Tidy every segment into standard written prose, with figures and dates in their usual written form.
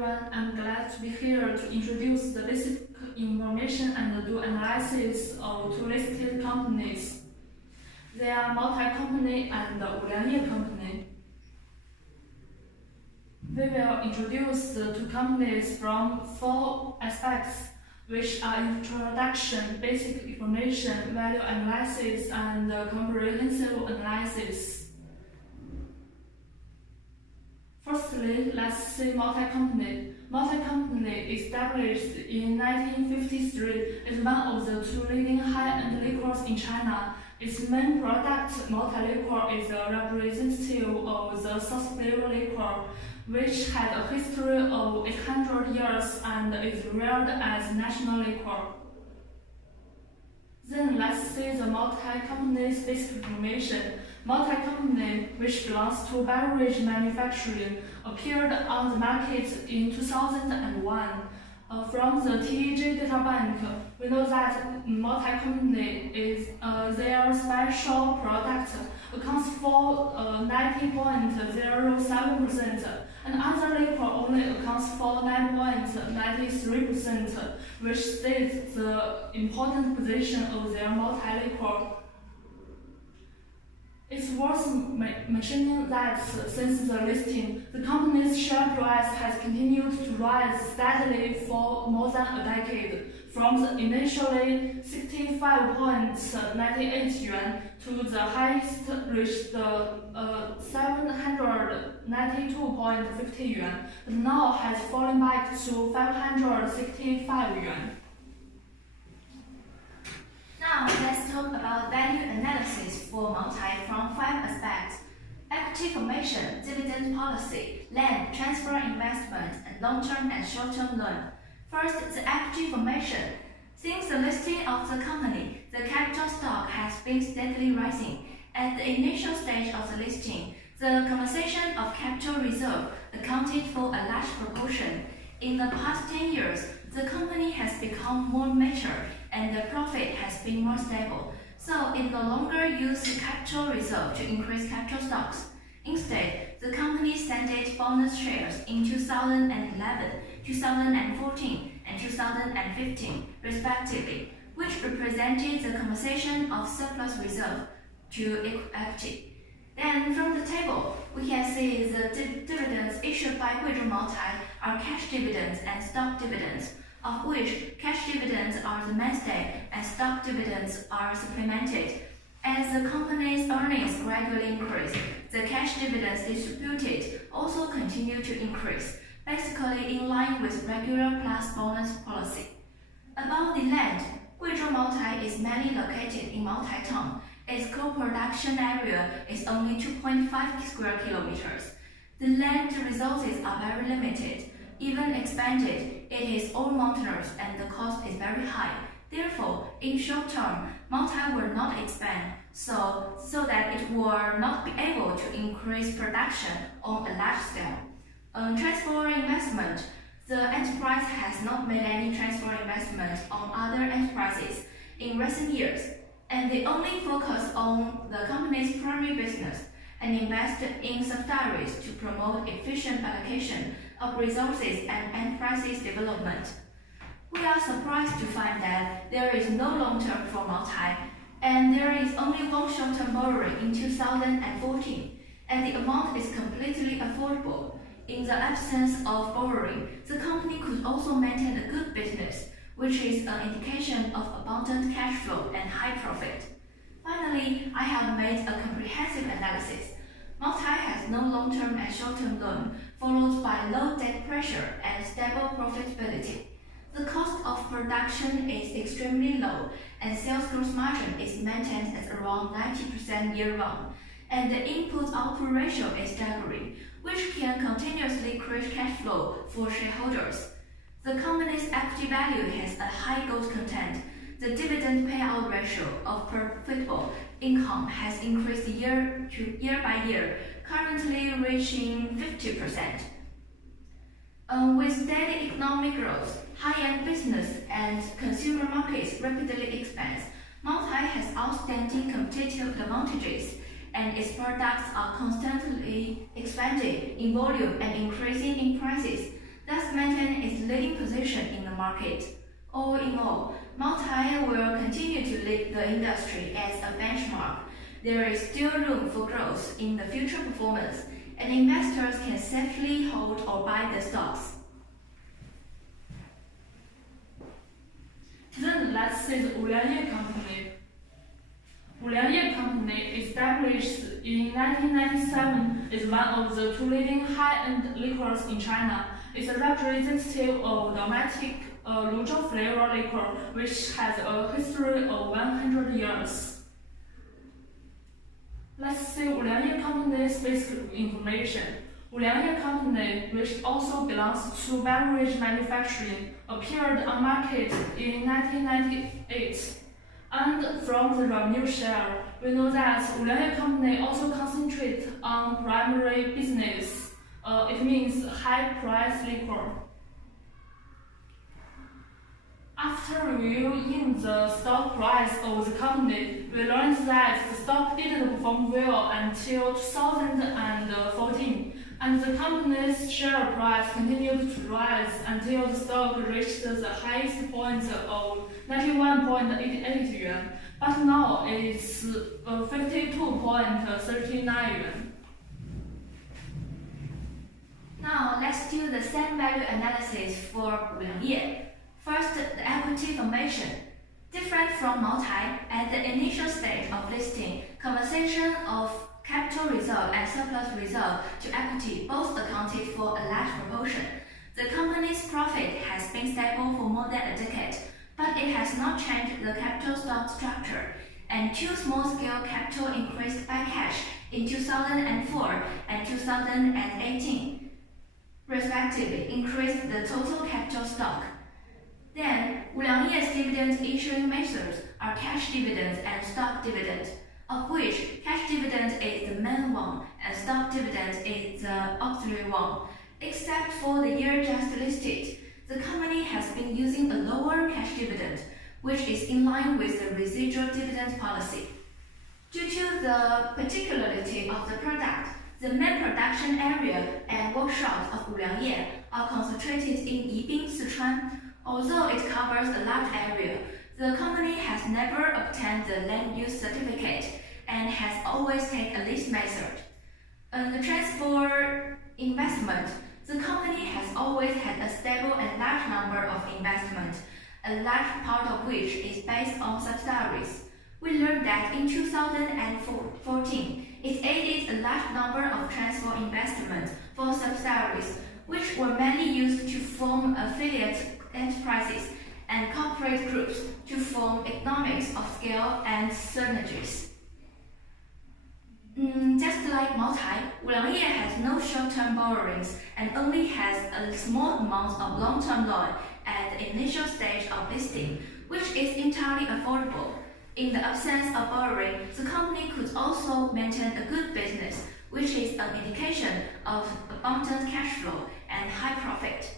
everyone, I'm glad to be here to introduce the basic information and do analysis of two listed companies. They are茅台company and五粮液company. We will introduce the two companies from four aspects, which are introduction, basic information, value analysis, and comprehensive analysis. Firstly, let's see茅台company.茅台company, established in 1953, is one of the two leading high-end liquors in China. Its main product,茅台liquor, is a representative of the soft flavor liquor, which has a history of 800 years and is revered as national liquor. Then let's see the茅台company's basic information.茅台company, which belongs to beverage manufacturing, appeared on the market in 2001. From the TEG data bank, we know that茅台company is their special product accounts for 90.07%, and other liquor only accounts for 9.93%, which states the important position of their茅台liquor. It's worth mentioning that since the listing, the company's share price has continued to rise steadily for more than a decade, from the initially 65.98 yuan to the highest reached 792.50 yuan, but now has fallen back to 565 yuan. Now let's talk about value analysis for茅台from 5 aspects: equity formation, dividend policy, land transfer investment, and long-term and short-term loan. First, the equity formation. Since the listing of the company, the capital stock has been steadily rising. At the initial stage of the listing, the compensation of capital reserve accounted for a large proportion. In the past 10 years, the company has become more mature and the profit has been more stable, so it no longer uses capital reserve to increase capital stocks. Instead, the company sent bonus shares in 2011, 2014, and 2015, respectively, which represented the compensation of surplus reserve to equity. Then, from the table, we can see the dividends issued by贵州茅台are cash dividends and stock dividends, of which cash dividends are the mainstay and stock dividends are supplemented. As the company's earnings gradually increase, the cash dividends distributed also continue to increase, basically in line with regular plus bonus policy. About the land,贵州茅台is mainly located in茅台town. Its co-production area is only 2.5 square kilometers. The land resources are very limited. Even expanded, it is all mountainous and the cost is very high. Therefore, in short term,茅台will not expand, so that it will not be able to increase production on a large scale. Transfer investment. The enterprise has not made any transfer investment on other enterprises in recent years, and they only focus on the company's primary business and invest in subsidiaries to promote efficient allocation of resources and enterprises development. We are surprised to find that there is no long-term for茅台, and there is only one short-term borrowing in 2014, and the amount is completely affordable. In the absence of borrowing, the company could also maintain a good business, which is an indication of abundant cash flow and high profit. Finally, I have made a comprehensive analysis.茅台has no long-term and short-term loan, followed by low debt pressure and stable profitability. The cost of production is extremely low, and sales gross margin is maintained at around 90% year-round, and the input-output ratio is staggering, which can continuously create cash flow for shareholders. The company's equity value has a high gold content. The dividend payout ratio of profitable income has increased year by year, currently reaching 50%. With steady economic growth, high-end business and consumer markets rapidly expand,茅台has outstanding competitive advantages, and its products are constantly expanding in volume and increasing in prices. Thus, thus maintain its leading position in the market. All in all,茅台will continue to lead the industry as a benchmark. There is still room for growth in the future performance, and investors can safely hold or buy the stocks. Then let's see the 五粮液 company. 五粮液 company, established in 1997, is one of the two leading high-end liquors in China. It's a representative of domestic Luzhou flavor liquor, which has a history of 100 years. Let's see 五粮液 company's basic information. 五粮液 company, which also belongs to beverage manufacturing, appeared on market in 1998. And from the revenue share, we know that 五粮液 company also concentrates on primary business. It means high-price liquor. After reviewing the stock price of the company, we learned that the stock didn't perform well until 2014, and the company's share price continued to rise until the stock reached the highest point of 91.88 yuan, but now it's 52.39 yuan. Now let's do the same value analysis for 五粮液. First, the equity formation. Different from茅台, at the initial stage of listing, conversion of capital reserve and surplus reserve to equity both accounted for a large proportion. The company's profit has been stable for more than a decade, but it has not changed the capital stock structure, and two small-scale capital increased by cash in 2004 and 2018, respectively increased the total capital stock. Then, 五粮液 dividend issuing methods are cash dividends and stock dividend, of which cash dividend is the main one and stock dividend is the auxiliary one. Except for the year just listed, the company has been using a lower cash dividend, which is in line with the residual dividend policy. Due to the particularity of the product, the main production area and workshops of 五粮液 are concentrated in Yibin, Sichuan. Although it covers a large area, the company has never obtained the land use certificate and has always taken a lease method. On the transport investment, the company has always had a stable and large number of investments, a large part of which is based on subsidiaries. We learned that in 2014, it aided a large number of transport investments for subsidiaries, which were mainly used to form affiliate enterprises and corporate groups to form economies of scale and synergies. Just like茅台, 五粮液 has no short-term borrowings and only has a small amount of long-term loan at the initial stage of listing, which is entirely affordable. In the absence of borrowing, the company could also maintain a good business, which is an indication of abundant cash flow and high profit.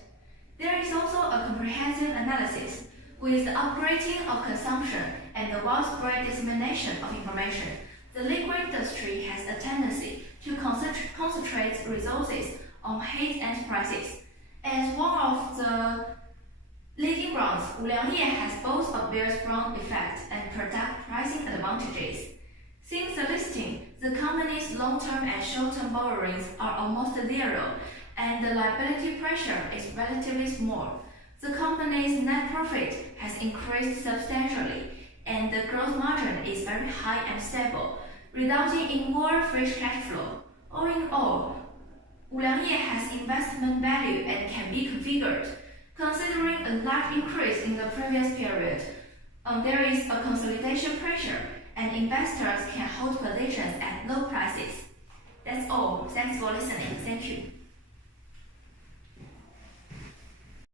There is also a comprehensive analysis. With the upgrading of consumption and the widespread dissemination of information, the liquor industry has a tendency to concentrate resources on hit enterprises. As one of the leading brands, 五粮液 has both a bear-sprung effect and product pricing advantages. Since the listing, the company's long-term and short-term borrowings are almost zero, and the liability pressure is relatively small. The company's net profit has increased substantially, and the gross margin is very high and stable, resulting in more free cash flow. All in all, 五粮液 has investment value and can be configured. Considering a large increase in the previous period, there is a consolidation pressure, and investors can hold positions at low prices. That's all. Thanks for listening. Thank you.